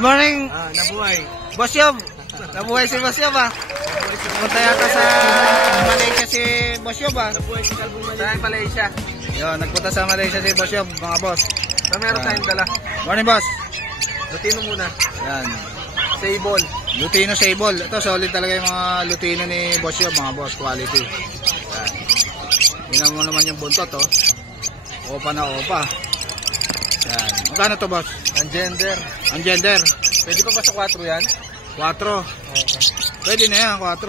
Good morning. Nabuhay. Boss Yob. Nabuhay si Boss Yob ah. Punta yata sa Malaysia si Boss Yob ah. Nabuhay si Kalbong Malaysia. Saan Malaysia? Yun, nagpunta sa Malaysia si Boss Yob, mga boss. So meron tayong dala. Morning boss. Lutino muna. Yan. Sable. Lutino Sable. Ito solid talaga yung mga Lutino ni Boss Yob, mga boss. Quality. Yan. Tingnan mo naman yung buntot oh. Opa na opa. Yan. Magkano to boss? Ang gender. Ang gender. Pwede pa ba sa 4 yan? 4. Okay. Pwede na yan, 4.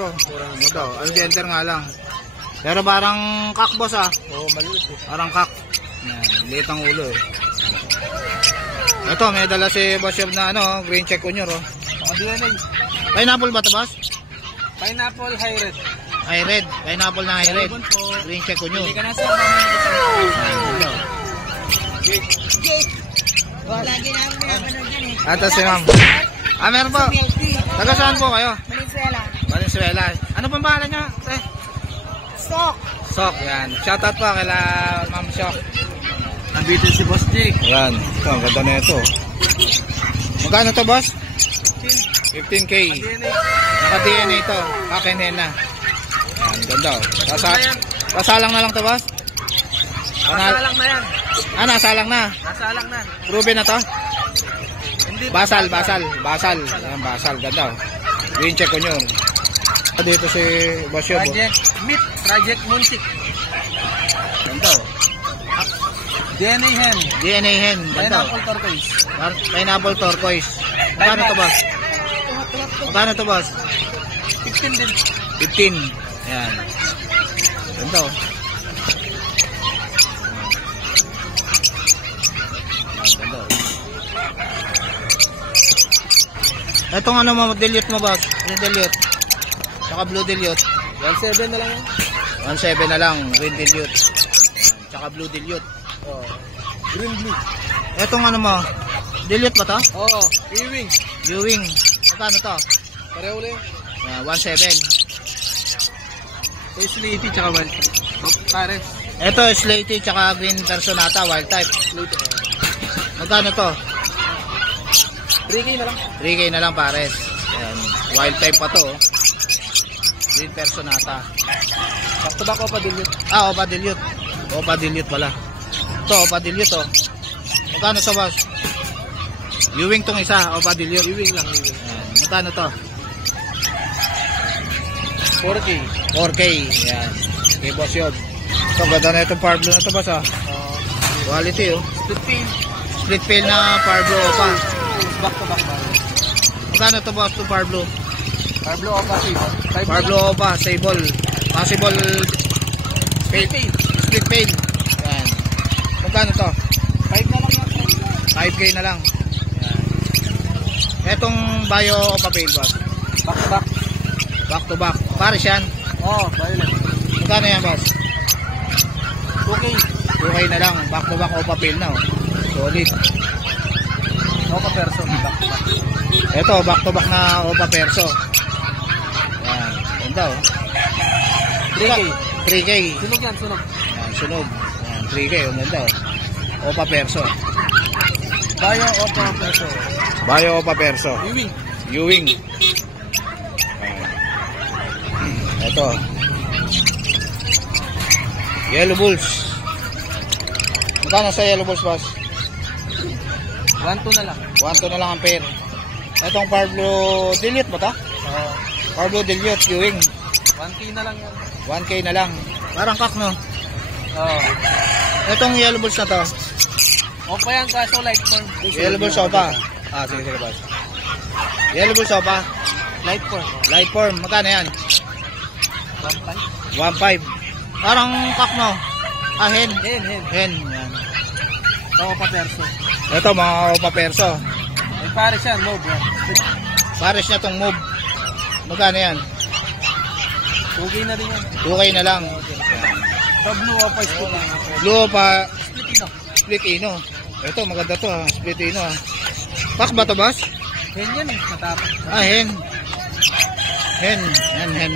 Ito, ang gender nga lang. Pero parang kak boss ah. Oo, maliit eh. Parang kak. Yan, liit ang ulo eh. Ito, may dala si Boss Yob na ano, green check on oh. Mga DNA. Pineapple ba ito boss? Pineapple high red. High red, pineapple na high red. Green check on Hindi ka na sa Lagi namin napanood yan eh. Ito si ma'am. Meron po. Taga saan po kayo? Venezuela. Valenzuela. Ano pang pangalan niya? Sok. Sok, yan. Shoutout po kay Ma'am Sok. Nandito si Boss Jake. Yan. Ito, ang ganda na ito. Magkano to boss? 15K. DNA. Naka-DNA ito. Kakinena. Yan, ganda oh. Kasalang na lang to boss? Nasalang na yan. Nasalang na. Nasalang na. Proven na to? Hindi. Basal. Yan, basal. Ganda oh. Green check on yun. Dito si Boss Yob. Project Muntik. Ganda oh. DNA hen. DNA hen. Ganda oh. Pineapple turquoise. Pineapple turquoise. Magkano to boss? Magkano to boss? 15 din. 15. Yan. Ganda oh. Ganda oh. Itong ano mo, dilute mo boss? Yung dilute. Tsaka blue dilute. 1.7 na lang yan. 1.7 na lang, green dilute. Tsaka blue dilute. Oh. Green blue. Itong ano mo, dilute ba to? Oo. Ewing. Ewing. Magkano to? Pareho ulit. 1.7. Slaty tsaka wild type. Pares. Ito, Slaty tsaka green personata, wild type. Magkano to? 3K na lang. 3K na lang pares. Ayan. Wild type pa to. Green personata. Back to back o pa dilute. Opa dilute. Opa dilute pala. Ito, opa dilute oh. Magkano to boss? Ewing tong isa, opa dilute. Ewing lang. Ewing. Ayan. Magkano to? 4K. 4K. Ayan. Okay, Boss Yob. So, ganda na itong power blue na to boss ah. Quality oh. Split pin. Split fail na power blue opa. Back to back. Magkano to boss to power blue? Power blue o pa save. Power blue opa, stable. Possible fail. Split fail. Ayan. Magkano to? 5 na lang yan. 5K na lang. Ayan. Etong bio opa fail boss. Back to back. Back to back. Pares yan. Oo, violet. Magkano yan boss? 2K. 2K na lang. Back to back opa fail na oh. Solid. Opa person. Back to back. Ito, back to back na opa perso. Ayan. Ganda oh. 3K. 3K. Sunog yan, sunog. Ayan, sunog. Ayan, 3K. Ang ganda oh. Opa perso. Bio opa person. Bio opa perso. Ewing. Ewing. Ito. Yellow Bulls. Magkano sa Yellow Bulls boss? 1-2 na lang. 1-2 na lang ang pair. Itong Power Blue Dilute ba to? Oo. Power Blue Dilute Ewing. 1K na lang yan. 1K na lang. Parang kak no? Oo. Itong Yellow Bulls na to. Opa yan kaso light form. Yellow Bulls opa. Sige boss. Yellow Bulls opa. Light form. Light form. Magkano yan? 1.5. 1.5. Parang kak no? Hen. Hen. Hen. Yan. Opa person. Ito mga opa perso. May pares yan, move yan. Pares niya tong move. Magkano yan? 2K na din yan. 2K na lang. So blue opa split. Blue opa Split ino. split ino. Ito maganda to ha. Split ino ha. Pak ba to boss? Hen yan eh. Matapos. Hen. Hen.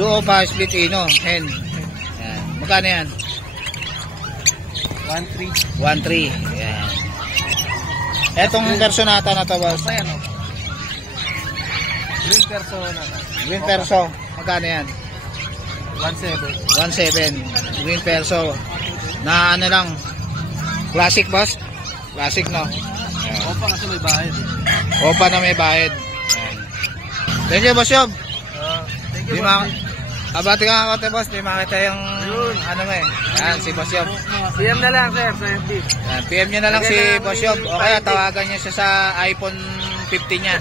Blue opa split ino. Hen. Yan. Magkano yan? 1.3. 1.3. Yan. Etong personata na to, boss. Ayan, oh. Green persona. Green perso. Magkano yan? 1.7. 1.7. Green perso. Na ano lang. Classic, boss. Classic, no? Ayan. Opa kasi may bahid. Opa na may bahid. Ayan. Thank you, boss Yob. Thank Di abati ka ako, boss. Di makita yung ano mo eh. Ayan, si boss Yob. PM na lang, sir. Sa FB. Ayan, PM nyo na lang si boss Yob. O kaya tawagan nyo siya sa iPhone 15 niya.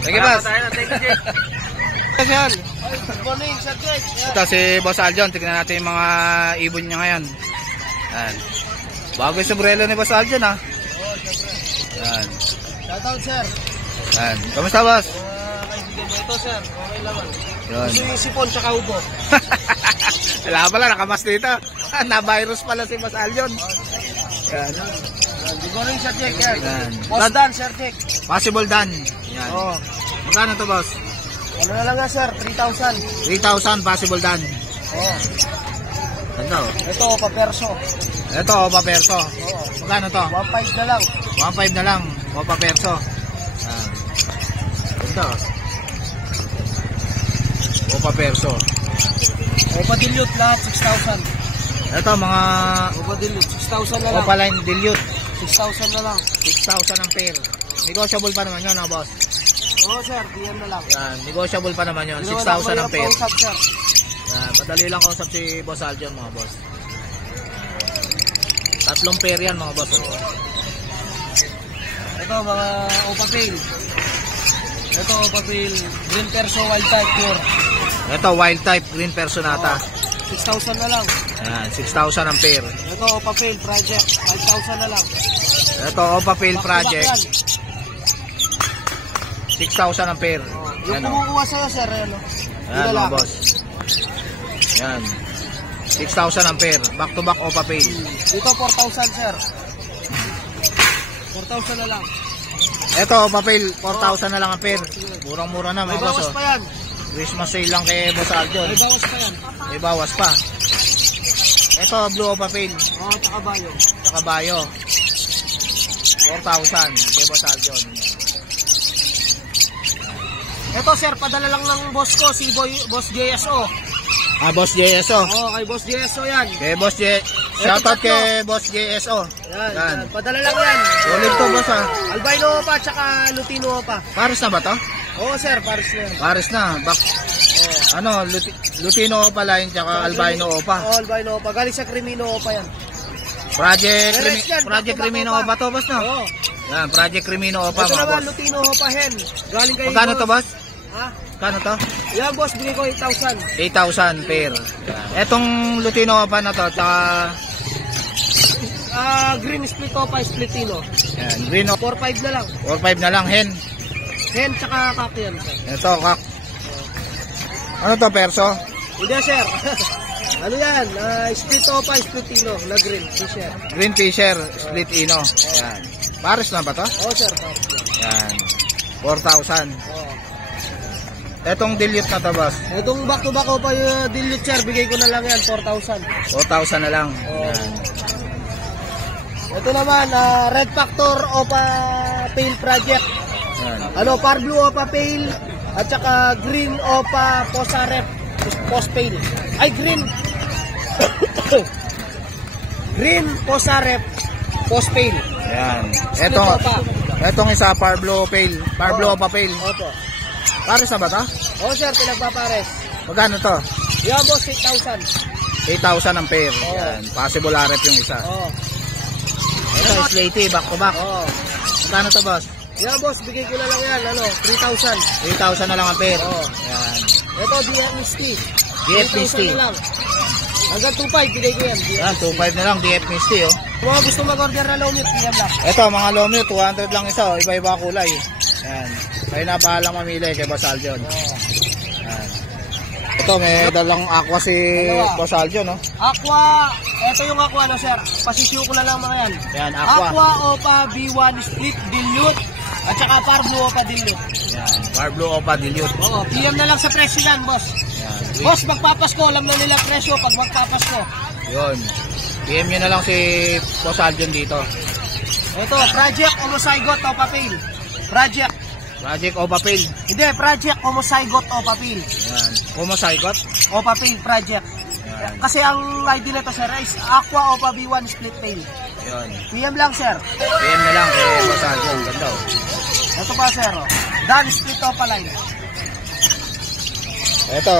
Sige, boss. Thank you, Jake. Special. Good morning, Sir Jake. Ito si Boss Aljon. Tignan natin yung mga ibon niya ngayon. Ayan. Bago yung sombrero ni Boss Aljon, ha. Ayan. Shoutout, sir. Ayan. Kamusta, boss? Kaibigan mo ito, sir. Okay lang. Yun. Gusto yung sipon tsaka ubo. Wala pala, nakamas dito. Na-virus pala si Boss Aljon. Ayan. Good morning, Sir Jake. Yan. Ayan. Post done, Sir Jake. Possible done. Ayan. Oo. Magkano to, boss? Ano na lang nga, sir? 3,000. 3,000 possible done. Oo. Ganda, oh. Ito, paperso. Ito, Opa Perso. Oo. Magkano to? 1.5 na lang. 1.5 na lang. Opa Perso. Ayan. Ganda, oh. Opa Perso. Opa dilute lahat, 6,000. Ito, mga Opa dilute, 6,000 na lang. Opa Line Dilute. 6,000 na lang. 6,000 ang pair. Negotiable pa naman yun, no, boss? Oo, sir. DM na lang. Yan, negotiable pa naman yun. Hindi naman ako 6,000 ang pair. kausap, sir. Yan, madali lang kausap si Boss Aljon, mga boss. Tatlong pair yan, mga boss. Oh. Ito, mga Opa Pale. Ito, Opa Pale. Green Perso Wild Type Pure. Ito, wild type, green personata. 6,000 na lang. Yan, 6,000 ang pair. Ito, Opa Pale Project. 5,000 na lang. Ito, Opa Pale Project. Back to back 6,000 ang pair. yan. Yung Yan, oh. kumukuha sa'yo, sir, ano? Yan, mga boss. Yan. 6,000 ang pair. Back to back Opa Pale. Ito, 4,000, sir. 4,000 na lang. Ito, Opa Pale, 4,000 na lang ang pair. Murang-mura na, May mga boss. bawas Oh. pa yan. Christmas sale lang kay Boss Aljon. May bawas pa yan. May bawas pa. Ito, Blue Opa Pale. Oo, tsaka bayo. Saka Bayo. 4,000 kay Boss Aljon. Ito, sir, padala lang ng boss ko, si Boss JSO. Ah, Boss JSO. Oo, kay Boss JSO yan. Kay Boss J... Shoutout kay Boss JSO. Yan, Yan. yan. Padala lang yan. Solid to, boss, ha. Albino pa, tsaka Lutino pa. Paris na ba to? Oo, sir, pares na yan. Paris na. Oo. Ano, Lutino Opa line, tsaka Albino Opa. Oo, albino pa. Galing sa Crimino pa yan. Project Meron yan, Project back to back Crimino Opa. Opa to, boss, no? Oo. Yan, Project Crimino Opa, Ito mga naman, boss. Lutino pa hen. Galing kay Magkano to, boss? Ha? Kano to? Yan, boss, bigay ko 8,000. 8,000 pair. Etong Lutino Opa na to, tsaka Green split pa, splitino. yan, green 4,500 na lang. 4,500 na lang, hen. Hen, tsaka kaki yan, sir. Ito, kak. Ano to, perso? Hindi, sir. Ano yan? Split pa, splitino na green. T-shirt. Green Fisher, split ino. Yan. Paris na ba to? Oo, sir. Pares yan. Yan. 4,000. Oo. Etong dilute na to, boss. Itong back-to-back ko pa yung dilute, sir. Bigay ko na lang yan, 4,000. 4,000 na lang. Oo. Yan. Ito naman, Red Factor Opa Pale Project. Yan. Ano, Par Blue Opa Pale. At saka Green Opa Posa Rep. Post Pale. Ay, Green. Green Posa Rep. Post Pale. Yan. Split Ito, Opa. etong isa, Parblo Pale. Parblo Opa Pale. Opo. Paris na ba to? Oo, sir, pinagpapares. Magkano to? Yan, boss, 8,000. 8,000 ang pair. Oo. Yan. Possible RF yung isa. Oo. Ito, Slaty, back to back. Oo. Magkano to, boss? Yan, boss, bigay ko na lang yan. Ano, 3,000. 3,000 na lang ang pair. Oo. Yan. Ito, DF Misty. DF 3,000 Misty. na lang. Hanggang 2,500, bigay ko yan. Yan, 2,500 na lang. DF Misty, oh. Kung mga gusto mag-order na low meat, yan lang. Ito, mga lomyo, 200 lang isa, oh. Iba-iba kulay. Yan. Kayo na bahalang mamili kay Boss Aljon. Oo. Yan. Ito, may dalang aqua si Boss Aljon, no? Aqua, ito yung aqua, no, sir. Pasisyo ko na lang mga yan. Yan, aqua. Aqua Opa B1 Split Dilute. At saka Par Blue Opa Dilute. Yan. Parblo Opa Dilute. Oo, PM na lang sa presyo yan, boss. Yan. Boss, magpapasko, alam na nila presyo pag magpapasko. Yun. PM nyo na lang si Boss Aljon dito. Ito, Project Homozygote Opa Pale. Project. Project Opa Pale. Hindi, Project Homozygote Opa Pale. Yan. Homozygote. Opa Pale Project. Yan. Kasi ang ID nito sir is Aqua Opa B1 Split Tail. Yun. PM lang sir. PM na lang kay Boss Aljon. Ganda oh. Ito pa sir. Dan Split Opa Line. Ito.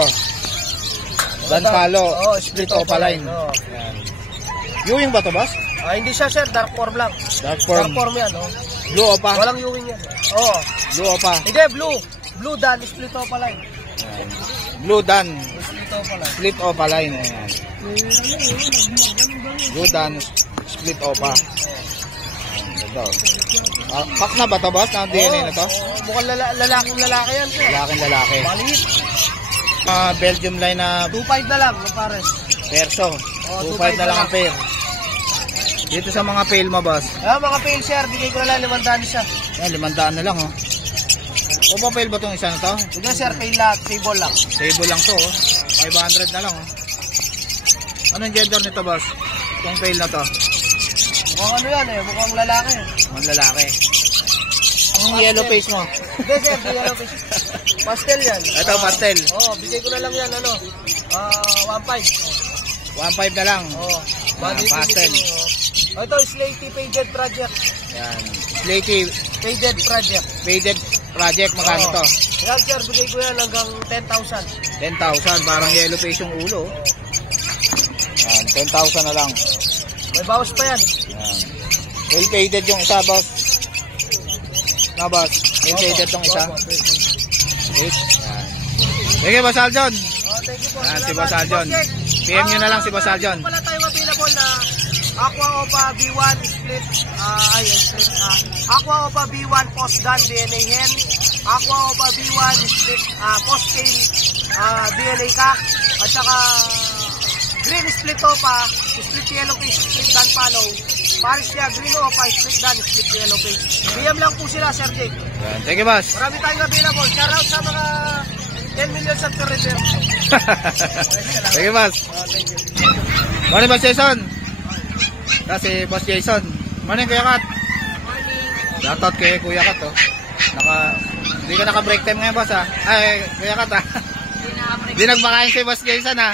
Dan Palo. Oh, Split Opa Line. Oh. Yan. Ewing ba to, boss? Hindi siya sir, dark form lang. Dark Dark form. form yan, oh. Blue Opa. Walang Ewing yan. Oh. Blue Opa. Hindi, blue. Blue Dan Split Opa Line. Yan. Blue Dan. Split Opa Line. Split Opa Line. Ayan. Blue Dan. Split Opa. Ganda oh. Pack na ba to, boss? Na DNA na to? Mukhang lalaking lalaki yan sir. Lalaking lalaki. Maliit. Belgium line na 2.5 na lang, ng pares. perso. Oh, 2.5 na lang ang pair. Dito sa mga pail mo, boss. Mga pail sir, bigay ko na lang 500 siya. Yan, 500 na lang, oh. O pa pail ba itong isa na to? Hindi sir, pail lahat, table lang. Table lang to, oh. 500 na lang, oh. Anong gender nito, boss? Itong pail na to? Mukhang ano yan eh, mukhang lalaki. Mga lalaki. Ang yellow face mo? Hindi sir, di yellow face. Pastel yan. Ito, pastel. Bigay ko na lang yan, 1.5. 1.5 na lang. Pastel. Ito, Slaty Faded Project. Yan. Slaty Faded Project. Faded Project, magkano to? Yan sir, bigay ko yan hanggang 10,000. 10,000. Parang yellow face yung ulo, oh. Yan, 10,000 na lang. May bawas pa yan. Yan. Well faded yung isa, boss. Na, boss. Well faded tong isa. Wait. Yan. Sige, Boss Aljon. Thank you po. Yan, si Salamat. Boss Aljon. PM nyo na lang si Boss Aljon. Wala tayong available na Aqua Opa B1 split, Aqua Opa B1 post dan DNA hen, Aqua Opa B1 split post tail DNA cock, at saka green split Opa, split yellow face, split dan follow. Paris niya, green Opa, split dan, split yellow face. DM lang po sila, Sir Jake. Yan. Thank you, boss. Marami tayong available. Shout out sa mga 10 million subscribers. Thank you, boss. Thank you. Morning, Boss Jason. Kasi Boss Jason. Morning, Kuya Kat. Shoutout kay Kuya Kat, oh. Hindi ka naka-break time ngayon, boss, ha? Ay, Kuya Kat, ha? Hindi nagmakain si Boss Jason, ha?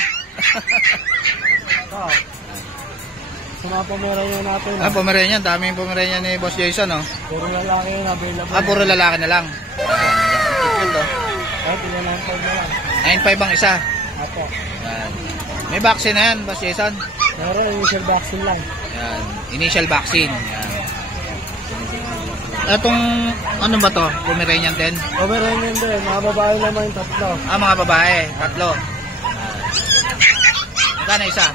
Sa mga Pomeranian natin. Pomeranian. Daming Pomeranian ni Boss Jason, oh. Puro lalaki yun available. Puro lalaki na lang. Cute, oh. Ay, pila 9.5 na lang. 9.5 ang isa. Apo. Yan. May vaccine na yan, Boss Jason. Meron, initial vaccine lang. Yan. Initial vaccine. Yan. Etong, ano ba to? Pomeranian din? Pomeranian din. Mga babae naman yung tatlo. Mga babae. 3. Magkano isa?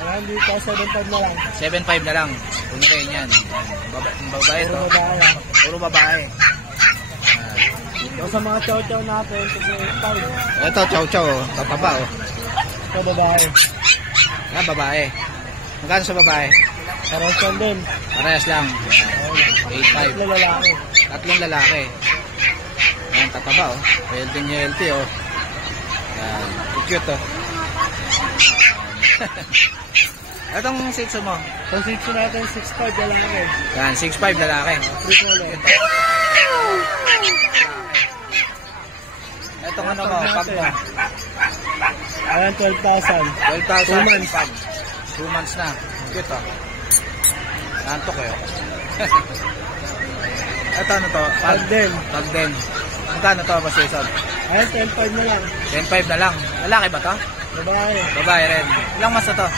Ayan, hindi ka 7.5 na lang. 7.5 na lang. Pomeranian. Babae to. Puro babae. Puro babae. So, sa mga chow-chow natin, ito 8.5. Ito, chow-chow. Tataba, oh. Ito babae. Yan, babae. Magkano sa babae? Parehas yan din. Parehas lang. 8.5. Tatlo lalaki. 3 lalaki. Yan, tataba, oh. Healthy, oh. Yan. Cute, oh. Itong 6 mo? So, 6 natin, 6.5 na lang ako. Yan, 6.5 lalaki. Triple. Itong ano mo, pag mo? Ayan, 12,000. 12,000 pag. 2 months na. Cute, oh. Nantok, eh. Ito, ano to? Pag din. Pag din. Magkano to, Boss Jason? Ayan, 10.5 na lang. 10.5 na lang. Lalaki ba to? Babae. Babae rin. Ilang mas na to?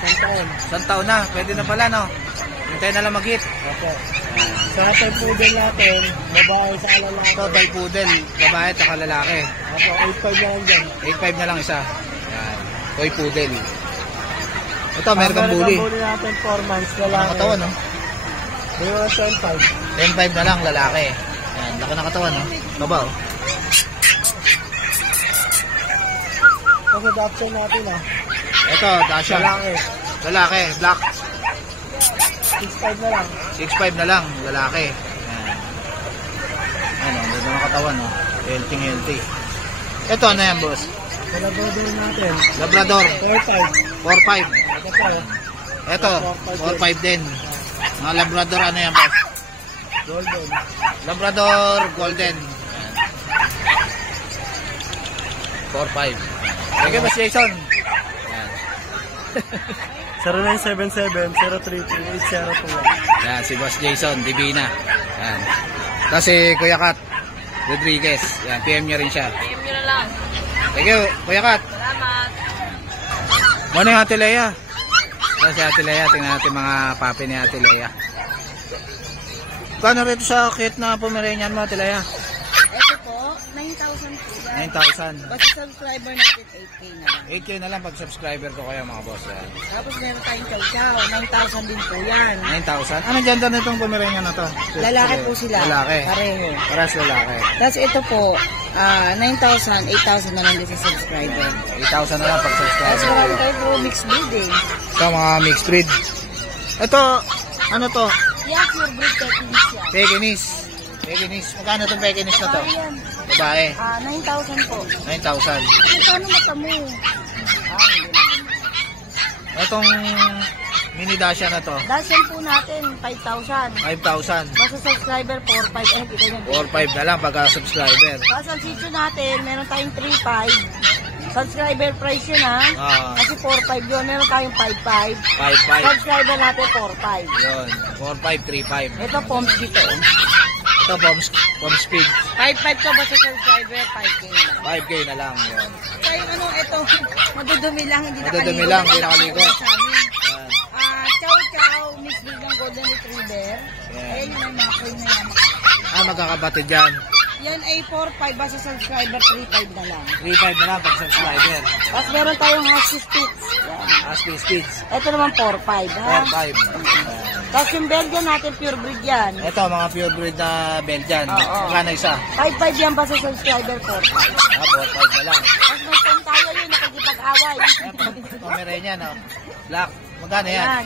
10 taon. 1 taon na. Pwede na pala, no? Hintay na lang mag-hit. Opo. Sa ating poodle natin, babae sa lalaki. Ito, dal poodle. Babae at saka lalaki. Opo, 8.5 na lang dyan. 8.5 na lang isa. Yan. Toy poodle. Ito, American Bully. American Bully natin, 4 months lalaki. Nakatawan, no? May mga 10.5. 10.5 na lang, lalaki. Yan, laki ng katawan, no? Baba, oh. Kasi adoption natin, Ito, Dasha. lalaki. Lalaki, black. 6.5 na lang. 6.5 na lang, lalaki. Yan. Ano, ang ganda ng katawan, no? Healthy. Ito, ano yan, boss? Sa Labrador natin, Labrador, 4.5. 4.5. Ito po, Ito, 4.5 din. Mga Labrador ano yan, boss? Golden. Labrador Golden. 4-5. Thank you, Boss Jason. Yan. 0977-032-8021. Yan, si Boss Jason, Divina. Yan. Tapos si Kuya Kat Rodriguez. Yan, PM nyo rin siya. PM nyo na lang. Thank you, Kuya Kat. Salamat. Morning, Ate Lea. Yan si Ate Lea. Tingnan natin mga papi ni Ate Lea. Kano rito sa kit na Pomeranian mo, Ate Lea? Ito po, 9,000 po. 9,000. Basta subscriber natin 8K na lang. 8K na lang pag subscriber ko kayo, mga boss. Yan. Tapos meron tayong chow-chow, 9,000 din po yan. 9,000. Anong gender na itong Pomeranian na to? Lalaki po sila. Lalaki. Pareho. Paras lalaki. Tapos ito po, 9,000, 8,000 na lang din sa subscriber. 8,000 na lang pag Tapos subscriber meron kayo. tayo po mixed breed eh. Ito mga mixed breed. Ito, ano to? Yan, pure breed techniques yan. Pekinese. Pekinese. Magkano itong Pekinese na to? Babae yan. Babae. 9,000 po. 9,000. Paano mata mo? Hindi na. Itong mini Dacia na to? Dasyan po natin, 5,000. 5,000. Basta subscriber, 4,500. Kita nyo. 4,500 na lang pagka subscriber. Tapos ang sitio natin, meron tayong 3,500. Subscriber price yun ha. Kasi 4,500 yun. Meron tayong 5,500. 5,500. Subscriber natin, 4,500. Yun. 4,500, 3,500. Ito, pumps dito. Ito, bomb speed. 5,500 ka ba sa subscriber? 5K na lang. 5K na lang. Yun. Kaya ano, ito, madudumi lang, hindi Madudumi lang, hindi nakaligo. Sa amin. Yan. Chow Chow, mixed breed ng Golden Retriever. Yan. Ayan yung mga cream na yan. Magkakabatid dyan. Yan ay 4,500 basta subscriber, 3,500 na lang. 3,500 na lang pag subscriber. Tapos meron tayong Husky Spitz. Yan. Aspi Speeds. Ito naman 4,500 ha. 4,500. Tapos yung Belgian natin, pure breed yan. Ito, mga pure breed na Belgian. Oo. Magkano isa? 5,500 yan basta subscriber, 4,500. 4,500 na lang. Tapos may pen tayo yun, nakikipag-away. Pomeranian, no? Black. Magkano yan? Ayan.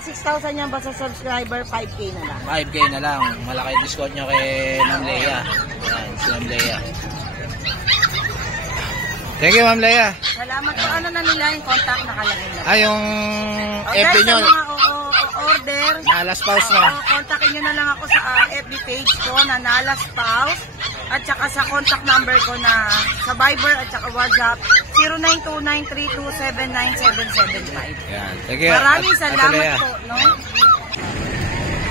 6,000 yan basta subscriber, 5K na lang. 5K na lang. Malaki discount nyo kay Ma'am Leia. Yan, si Ma'am Leia. Thank you, Ma'am Leia. Salamat po. Ano na nila yung contact nakalagay na. Yung Okay, FB nyo, sa mga order, Nalas Pause na. kontakin nyo na lang ako sa FB page ko na Nalas Pause at saka sa contact number ko na sa Viber at saka WhatsApp 092932797775. Yan. Thank you. Maraming Ate salamat Leia. po, no?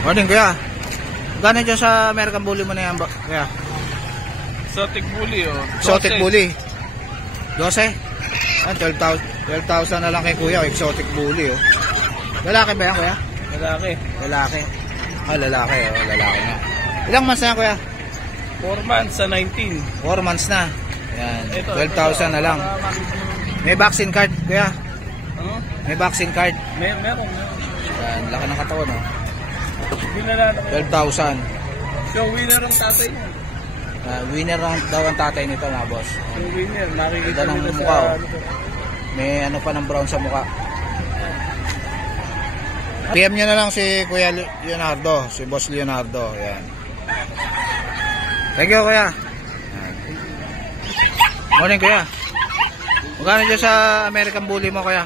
Morning, kuya. Gano'n dyan sa American Bully mo na yan, kuya? Exotic bully, oh. Exotic Bully. 12? 12,000 na lang kay kuya. Exotic Bully, oh. Lalaki ba yan, kuya? Lalaki. Lalaki. Lalaki, oh. Lalaki na. Ilang months na yan, kuya? 4 months sa 19. 4 months na. Yan. 12,000 na lang. May vaccine card, kuya? Huh? May vaccine card. Meron. Yan. Laki ng katawan, oh. Binalala ko. 12,000. So, winner ang tatay niya. Winner daw ang tatay nito, mga boss. Yung winner, nakikita Ganda ng nila mukha, oh. sa... May ano pa ng brown sa mukha. PM nyo na lang si Kuya Leonardo, si Boss Leonardo. Yan. Thank you, Kuya. Yan. Morning, Kuya. Magkano dyan sa American Bully mo, Kuya?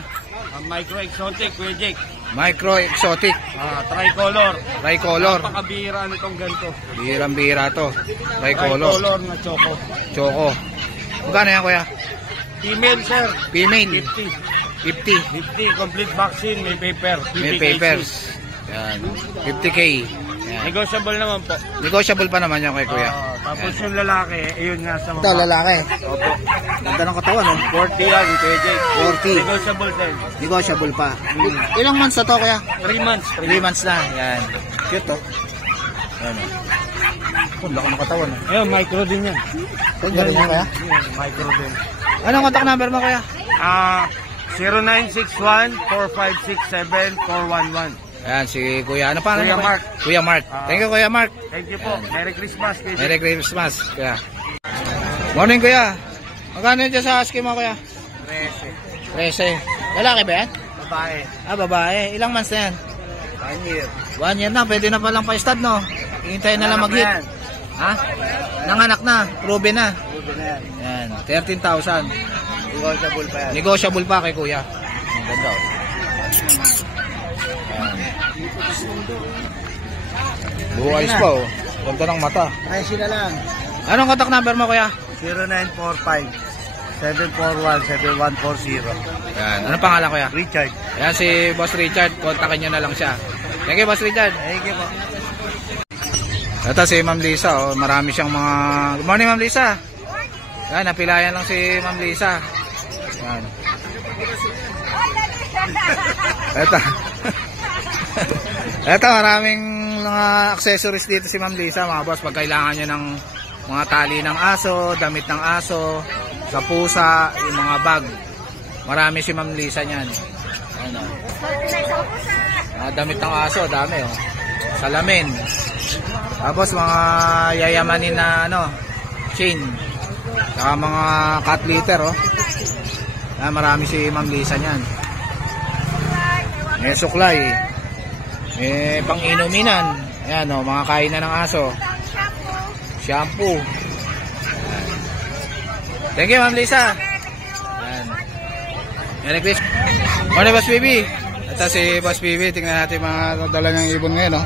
Micro exotic, Kuya Jake. Micro Exotic. Tricolor. Tricolor. Napakabihira nitong ganito. Bihirang-bihira to. Tricolor. Tricolor na choco. Choco. Magkano yan, Kuya? Female, sir. Female. 50. 50. Complete vaccine, may paper. May 50 papers. Yan. 50K. Yan. Negotiable naman po. Negotiable pa naman yan kay Kuya. Tapos yung lalaki, ayun nga sa Ito, lalaki. Opo. Ganda ng katawan, no? 40 lang, Kuya Jake. 40. Negotiable din. Negotiable pa. Ilang months na to, Kuya? 3 months. 3 months na. Yan. Cute, to. Yan, oh. Oh, laki ng katawan, no? Ayun, micro din yan. Ganda rin yan, Kuya? Micro din. Anong contact number mo, Kuya? 0961-4567-411. Ayan, si Kuya. Ano pa? Kuya Mark. Kuya Mark. Thank you, Kuya Mark. Thank you po. Merry Christmas. Kuya Jake. Merry Christmas, Kuya. Morning, Kuya. Magkano yun dyan sa husky mo, Kuya? 13. Lalaki ba yan? Babae. Babae. Ilang months na yan? 1 year. 1 year na. Pwede na palang pa-stud, no? Hintayin na lang mag-hit. Ha? Nanganak na. Proven na. Ube na yan. Yan. 13,000. Negotiable pa yan. Negotiable pa kay Kuya. Ang ganda, oh. Yan. Yan. Blue eyes pa oh. Ganda ng mata. Ay, sila lang. Anong contact number mo kuya? 0945-741-7140. Yan. Anong pangalan kuya? Richard. Yan si Boss Richard. Kontakin nyo na lang siya. Thank you Boss Richard. Thank you po. Ito si Ma'am Lisa oh. Marami siyang mga... Good morning Ma'am Lisa. Yan. Napilayan lang si Ma'am Lisa. Yan. Ito. Ito maraming mga accessories dito si Ma'am Lisa mga boss. Pag kailangan nyo ng mga tali ng aso, damit ng aso, sa pusa, yung mga bag. Marami si Ma'am Lisa niyan. Ano? Damit ng aso, dami oh. Salamin. Tapos mga yayamanin na ano, chain. Saka mga cat litter oh. Marami si Ma'am Lisa niyan. May suklay. May pang-inuminan. Ayan o, mga kainan ng aso. Shampoo. Ayan. Thank you Ma'am Lisa. Ayan. Merry Christmas. Morning Boss Bibi. Ito si Boss Bibi. Tingnan natin mga dala ng ibon ngayon o.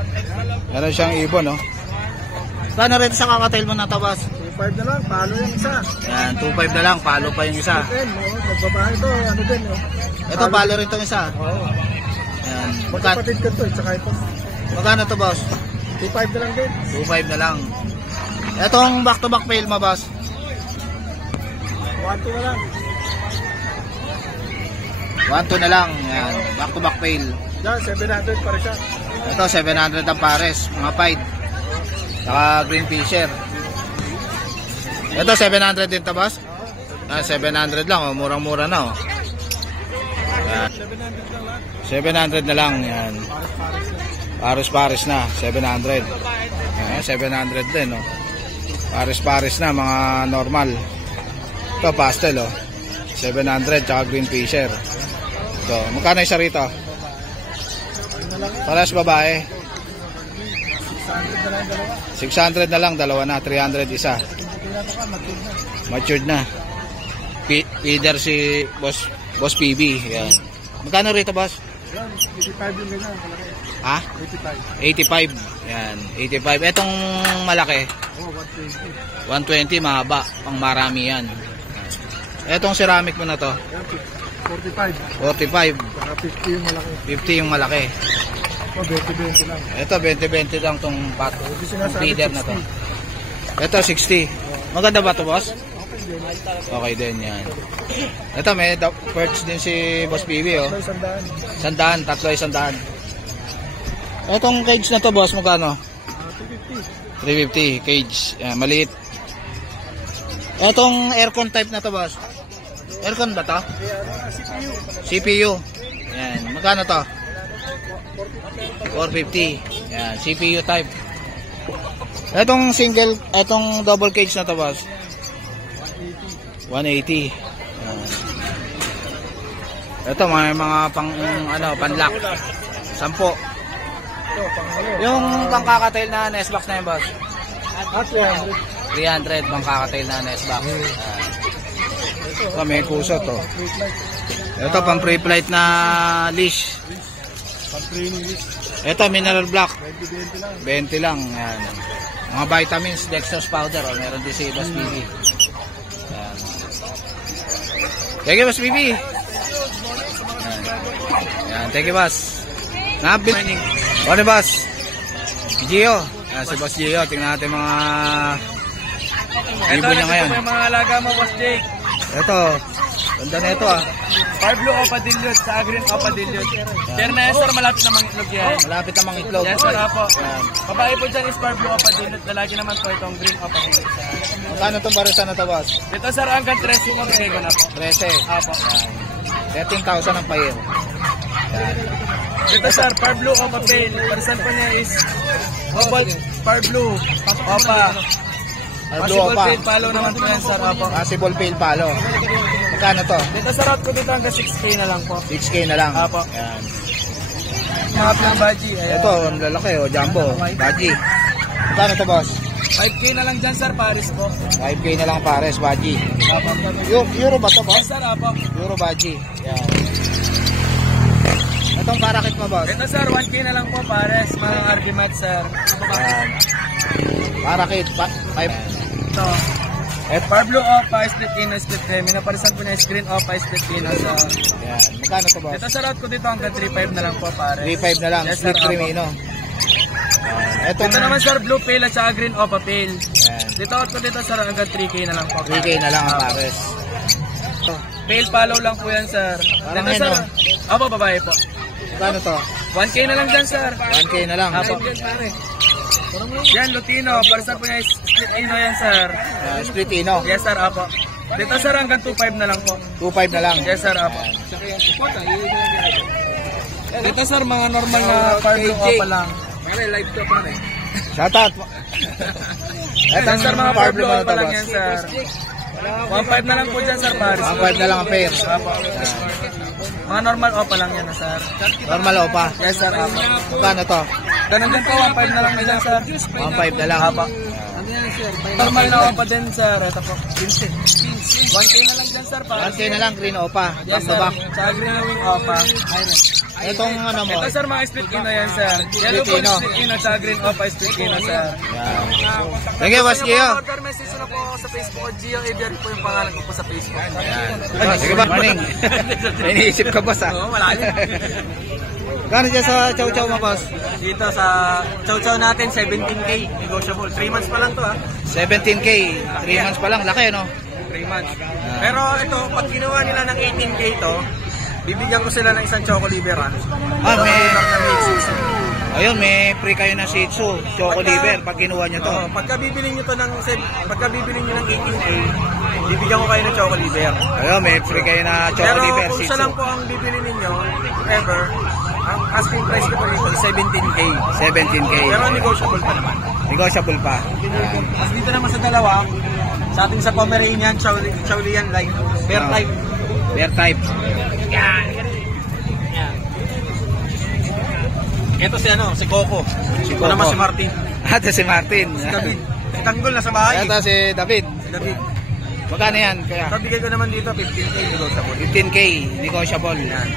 Meron siyang ibon o. Paano rin sa kakatail mo na ito boss? 2.5 na lang, palo yung isa. Ayan, 2.5 na lang. Palo pa yung isa. Magbabahay ito, ano din oh. Ito palo rin itong isa. Oo. Ayan. Magkapatid ka ito, tsaka ito. Magkano to boss? 2.5 na lang din. 2.5 na lang. Etong back to back pail mo boss? 1.2 na lang. 1.2 na lang. Yan. Back to back pail. Yan, 700 para siya. Ito 700 ang pares. Mga pied. Saka green fisher. Ito 700 din to boss? 700 lang. Oh. Murang-mura na. Oh. Yan. 700 na lang. Yan. Pares-pares na. 700. Yan, 700 din. Oh. Pares-pares na. Mga normal. Ito pastel. Oh. 700 tsaka green fisher. Ito. Magkano isa rito? Pares babae. 600 na lang. Dalawa na. 300 isa. Matured na. Feeder si Boss PB. Yan. Magkano rito boss? 85 yung ganyan. Ha? 85. Yan. 85. Etong malaki? Oh, 120 mahaba. Pang marami yan. Etong ceramic mo na to? 45. 45. Saka 50 yung malaki. 50 yung malaki. Oh, 20-20 lang. Ito 20-20 lang tong pat. Tong feeder na to. Ito 60. Maganda ba to boss? Okay din yan. Ito may perch din si Boss PB oh. 100. Tatlo 100. Etong cage na to boss magkano? 350 cage. Yan, maliit. Etong aircon type na to boss. Aircon ba to? CPU. Yan, magkano to? 450. Yan, CPU type. Etong single, etong double cage na to boss. 180. Yan. Ito mga pang ano, panlock. 10. Yung pangkakatail na Nestbox na yun boss. 300 pangkakatail na Nestbox. Ito may puso to. Ito pang pre-flight na leash. Ito mineral block. 20 lang. Yan. Mga vitamins, dextrose powder. Oh, meron din si Boss BB. Yan. Thank you Boss BB. Yan. Thank you boss. Ano boss? Gio. Yan, si Boss Gio. Tingnan natin mga ibon niya ngayon. Ito yung mga alaga mo, Boss Jake. Ito. Ganda na ito ah. Far blue opadilute sa green opadilute. Sir na yan, sir, malapit na mangitlog yan. Malapit na mangitlog. Yes, sir, apo. Yan. Babae po dyan is far blue opadilute. Lalaki naman po itong green opadilute. Magkano itong barisa na ito boss? Ito, sir, hanggang 13 yung mabigay ko na po. 13. Apo. 13,000 ang pair. Ito, sir, far blue opa pail. Parsan po niya is far blue opa. Blue Possible pa. pail palo naman po yan, sir, apo. Possible pail palo. Magkano to? Dito sa route ko dito hanggang 6K na lang po. 6K na lang. Apo. Yan. Mga ng baji. Ito, ang lalaki oh, jumbo. Baji. Magkano to boss? 5K na lang dyan, sir, Paris po. 5K na lang pares, baji. Euro ba to boss? Yes, sir, apo. Euro baji. Yan. Itong parakit mo, boss. Ito sir, 1K na lang po pares, mga argument sir. Ayan. Parakit, Ito. Parblo Opa, split ino, split demi. Naparisan po na screen Opa, split ino. So, Ayan. Magkano to, boss? ito sa route ko dito hanggang 3.5 na lang po pares. 3.5 na lang, Yes, split sir, Crimino. Ito naman sir, blue pale at saka green Opa pale. Ayan. Dito out ko dito sir hanggang 3K na lang po. 3K na lang ang pares. Pale follow lang po yan sir. Parang Dito sir, ano? Opo, babae po. Magkano to? 1K na lang dyan sir. 1K na lang. Apo. Yan, Lutino. Parisa po niya split ino yan sir. Split Ino. Yes sir, apo. Dito sir hanggang 2.5 na lang po. 2.5 na lang. Yes sir, apo. Dito sir, mga normal na Parblo Opa lang. Live to pa rin. Shoutout. Ito sir, mga Parblo mo Opa to, lang boss. yan sir. 1.5 na lang po dyan sir, Paris. 1.5 na lang ang pair. Apo. Mga normal Opa lang yan sir. Normal o pa? Yes sir, apo. Magkano to? Ganun din po, 1.5 na lang dyan sir. 1.5 na lang. Apo. Normal na Opa din sir. Ito po. 1K na lang dyan sir, Paris. 1K na lang, green Opa. Yes Back to sir. back. Sa green wing Opa. Itong ano mo? Ito sir, mga split ino yan sir. Yellow Split po ino. split ino, sa green Opa split ino sir. Yan. Thank you, Boss Gio. Order message na po ako sa Facebook. Gio Aviary po yung pangalan ko po sa Facebook. Sige ba? Morning. May iniisip ka, boss, ha? Oo, malalim. Gano'n dyan sa chow-chow mo, boss? Dito sa chow-chow natin, 17K. Negotiable. 3 months pa lang to ha. 17K. 3 months pa lang. Laki, no? 3 months. Pero ito, pag ginawa nila ng 18K to, bibigyan ko sila ng isang choco liver ha. Ah, may... Na mix. Ayun, may free kayo ng Shih Tzu. Choco liver, pag kinuha nyo to. Pagka bibili nyo ng 18K, bibigyan ko kayo ng choco liver. Ayun, may free kayo na choco Pero liver, kung Shih isa Tzu. lang po ang bibili ninyo, ever, ang asking price ko po dito is 17K. 17K. Pero negotiable pa naman. Negotiable pa. As dito naman sa dalawa, sa ating sa Pomeranian, Chaulian Light, Bear Type. Bear type. Ito si Coco. Si Ito Coco. naman si Martin. Ito si Martin. Si David. Si Tanggol nasa bahay. Ito si David. Si David. Magkano yan? Kaya? So, bigay ko naman dito 15K negotiable. 15K. Negotiable. Yan.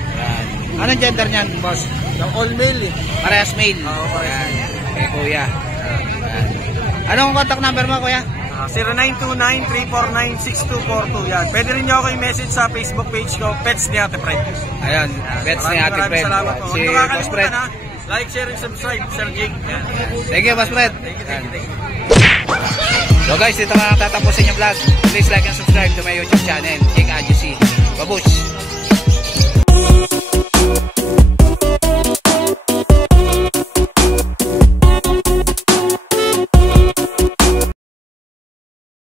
Anong gender niyan, boss? Yung all male eh. Parehas male. Oo, parehas Yan. Kay kuya. Yan. Anong contact number mo, kuya? 0929-349-6242. Yan. Pwede rin nyo ako i-message sa Facebook page ko, Pets ni Ate Fred. Ayun. Bets ni Ate Maraming Fred. salamat po. Si Huwag Boss nakakalimutan Fred. ha. Like, share, and subscribe. Sir Jake. Yan. Thank you, Boss Fred. Thank you. So guys, dito na lang tatapusin yung vlog. Please like and subscribe to my YouTube channel, Jake Adjusi. Babush!